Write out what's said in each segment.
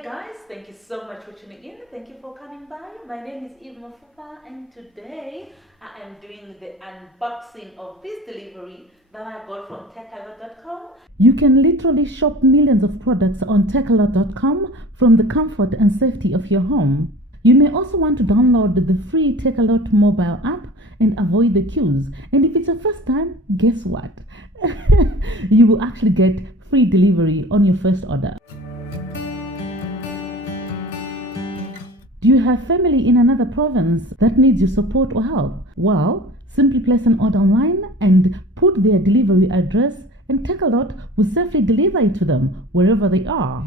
Hey guys, thank you so much for tuning in. Thank you for coming by. My name is Eve Mafupa, and today I am doing the unboxing of this delivery that I got from Takealot.com. You can literally shop millions of products on Takealot.com from the comfort and safety of your home. You may also want to download the free Takealot mobile app and avoid the queues. And if it's your first time, guess what? You will actually get free delivery on your first order. Do you have family in another province that needs your support or help? Well, simply place an order online and put their delivery address, and Takealot will safely deliver it to them wherever they are.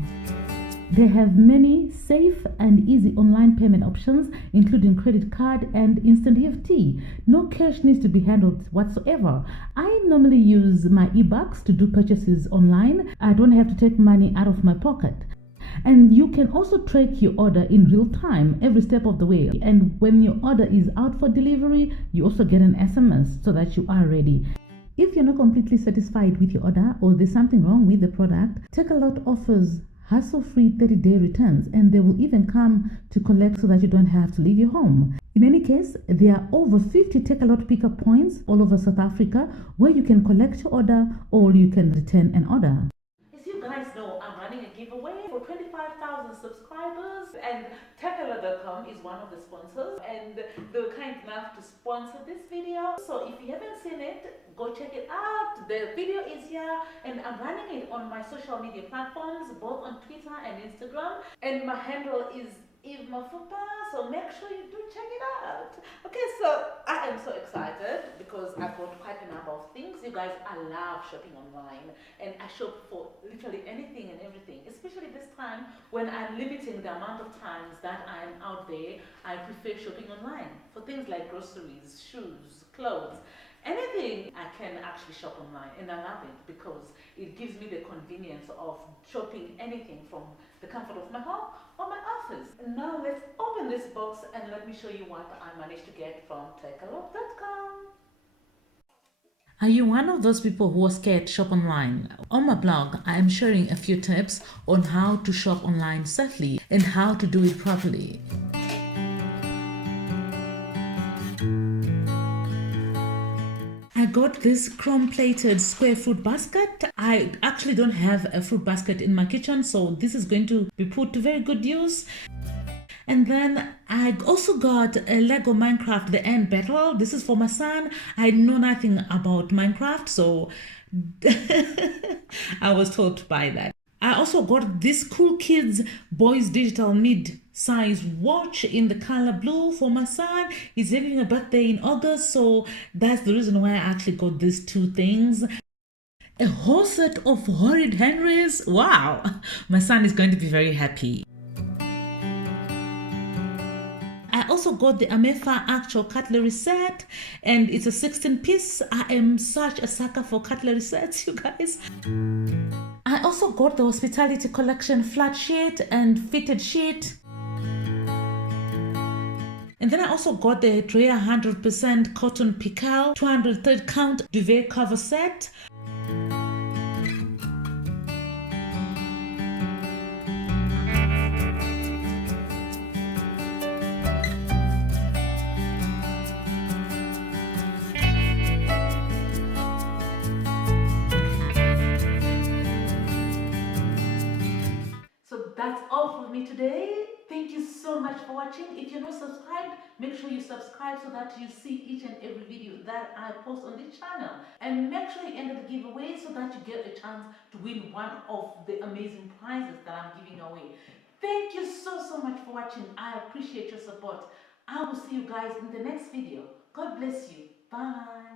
They have many safe and easy online payment options, including credit card and instant EFT. No cash needs to be handled whatsoever. I normally use my e-bucks to do purchases online. I don't have to take money out of my pocket. And you can also track your order in real time every step of the way. And when your order is out for delivery, you also get an SMS so that you are ready. If you're not completely satisfied with your order or there's something wrong with the product, Takealot offers hassle-free 30-day returns, and they will even come to collect so that you don't have to leave your home. In any case, there are over 50 Takealot pickup points all over South Africa where you can collect your order or you can return an order. As you guys know, I'm running a giveaway for 25,000 subscribers, and Takealot.com is one of the sponsors, and they were kind enough to sponsor this video. So if you haven't seen it, go check it out. The video is here, and I'm running it on my social media platforms, both on Twitter and Instagram, and my handle is Eve Mafupa, so make sure you do check it out. Okay, so I am so excited because I've got quite a number of things. You guys, I love shopping online, and I shop for literally anything and everything, especially this time when I'm limiting the amount of times that I'm out there. I prefer shopping online for things like groceries, shoes, clothes. Anything I can actually shop online, and I love it because it gives me the convenience of shopping anything from the comfort of my home or my office. And now let's open this box and let me show you what I managed to get from Takealot.com. Are you one of those people who are scared to shop online? On my blog, I am sharing a few tips on how to shop online safely and how to do it properly. I got this chrome-plated square fruit basket. I actually don't have a fruit basket in my kitchen, so this is going to be put to very good use. And then I also got a Lego Minecraft The End Battle. This is for my son. I know nothing about Minecraft, so I was told to buy that. I also got this Cool Kids Boys Digital mid-size watch in the color blue for my son. He's having a birthday in August, so that's the reason why I actually got these two things. A whole set of horrid Henrys. Wow, my son is going to be very happy. I also got the Amefa actual cutlery set, and it's a 16-piece. I am such a sucker for cutlery sets, you guys. I also got the Hospitality Collection flat sheet and fitted sheet. And then I also got the Drea 100% cotton pical 203 count duvet cover set. So that's all for me today. Thank you so much for watching. If you're not subscribed, make sure you subscribe so that you see each and every video that I post on this channel. And make sure you enter the giveaway so that you get a chance to win one of the amazing prizes that I'm giving away. Thank you so much for watching. I appreciate your support. I will see you guys in the next video. God bless you. Bye.